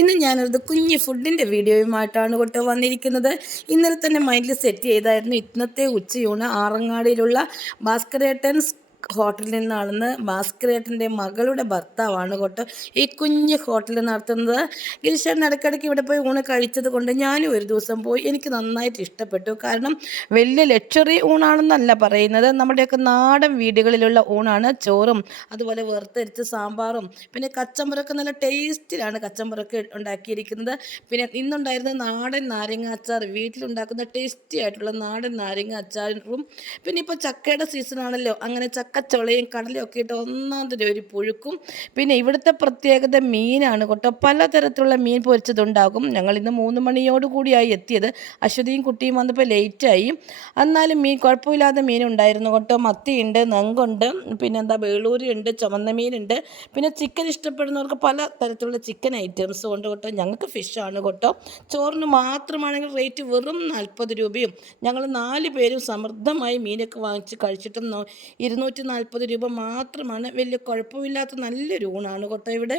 ഇന്ന് ഞാനൊരു കുഞ്ഞ് ഫുഡിൻ്റെ വീഡിയോയുമായിട്ടാണ് കേട്ടോ വന്നിരിക്കുന്നത്. ഇന്നലെ തന്നെ മൈൻഡിൽ സെറ്റ് ചെയ്തായിരുന്നു. ഇന്നത്തെ ഉച്ചയൂണ് ആറങ്ങാടിയിലുള്ള ഭാസ്കരേട്ടൻസ് ഹോട്ടലിൽ നിന്നാണെന്ന്. ഭാസ്കരേട്ടൻ്റെ മകളുടെ ഭർത്താവാണ് കേട്ടോ ഈ കുഞ്ഞ് ഹോട്ടൽ നടത്തുന്നത്. ഗിരീഷേട്ടൻ ഇടയ്ക്കിടയ്ക്ക് ഇവിടെ പോയി ഊണ് കഴിച്ചത് കൊണ്ട് ഞാനും ഒരു ദിവസം പോയി. എനിക്ക് നന്നായിട്ട് ഇഷ്ടപ്പെട്ടു. കാരണം വലിയ ലക്ഷറി ഊണാണെന്നല്ല പറയുന്നത്, നമ്മുടെയൊക്കെ നാടൻ വീടുകളിലുള്ള ഊണാണ്. ചോറും അതുപോലെ വറുത്തരിച്ച സാമ്പാറും പിന്നെ കച്ചമ്പറൊക്കെ നല്ല ടേസ്റ്റിലാണ് കച്ചമ്പറൊക്കെ ഉണ്ടാക്കിയിരിക്കുന്നത്. പിന്നെ ഇന്നുണ്ടായിരുന്ന നാടൻ നാരങ്ങ അച്ചാർ, വീട്ടിലുണ്ടാക്കുന്ന ടേസ്റ്റി ആയിട്ടുള്ള നാടൻ നാരങ്ങ അച്ചാറും പിന്നെ ഇപ്പോൾ ചക്കയുടെ സീസണാണല്ലോ, അങ്ങനെ ചക്കച്ചുളയും കടലയും ഒക്കെ ഇട്ട് ഒന്നാമത്തെ ഒരു പുഴുക്കും. പിന്നെ ഇവിടുത്തെ പ്രത്യേകത മീനാണ് കേട്ടോ. പലതരത്തിലുള്ള മീൻ പൊരിച്ചതുണ്ടാകും. ഞങ്ങൾ ഇന്ന് 3 മണിയോട് കൂടിയായി എത്തിയത്. അശ്വതിയും കുട്ടിയും വന്നപ്പോൾ ലേറ്റായി. എന്നാലും മീൻ കുഴപ്പമില്ലാതെ മീനുണ്ടായിരുന്നു കേട്ടോ. മത്തിയുണ്ട്, നങ്കുണ്ട്, പിന്നെന്താ വേളൂരിയുണ്ട്, ചുവന്ന മീനുണ്ട്. പിന്നെ ചിക്കൻ ഇഷ്ടപ്പെടുന്നവർക്ക് പല തരത്തിലുള്ള ചിക്കൻ ഐറ്റംസും ഉണ്ട് കേട്ടോ. ഞങ്ങൾക്ക് ഫിഷാണ് കേട്ടോ. ചോറിന് മാത്രമാണെങ്കിൽ റേറ്റ് വെറും 40 രൂപയും. ഞങ്ങൾ 4 പേരും സമൃദ്ധമായി മീനൊക്കെ വാങ്ങിച്ച് കഴിച്ചിട്ടും 240 രൂപ മാത്രമാണ്. വലിയ കുഴപ്പമില്ലാത്ത നല്ലൊരു ഊണാണ് കേട്ടോ ഇവിടെ.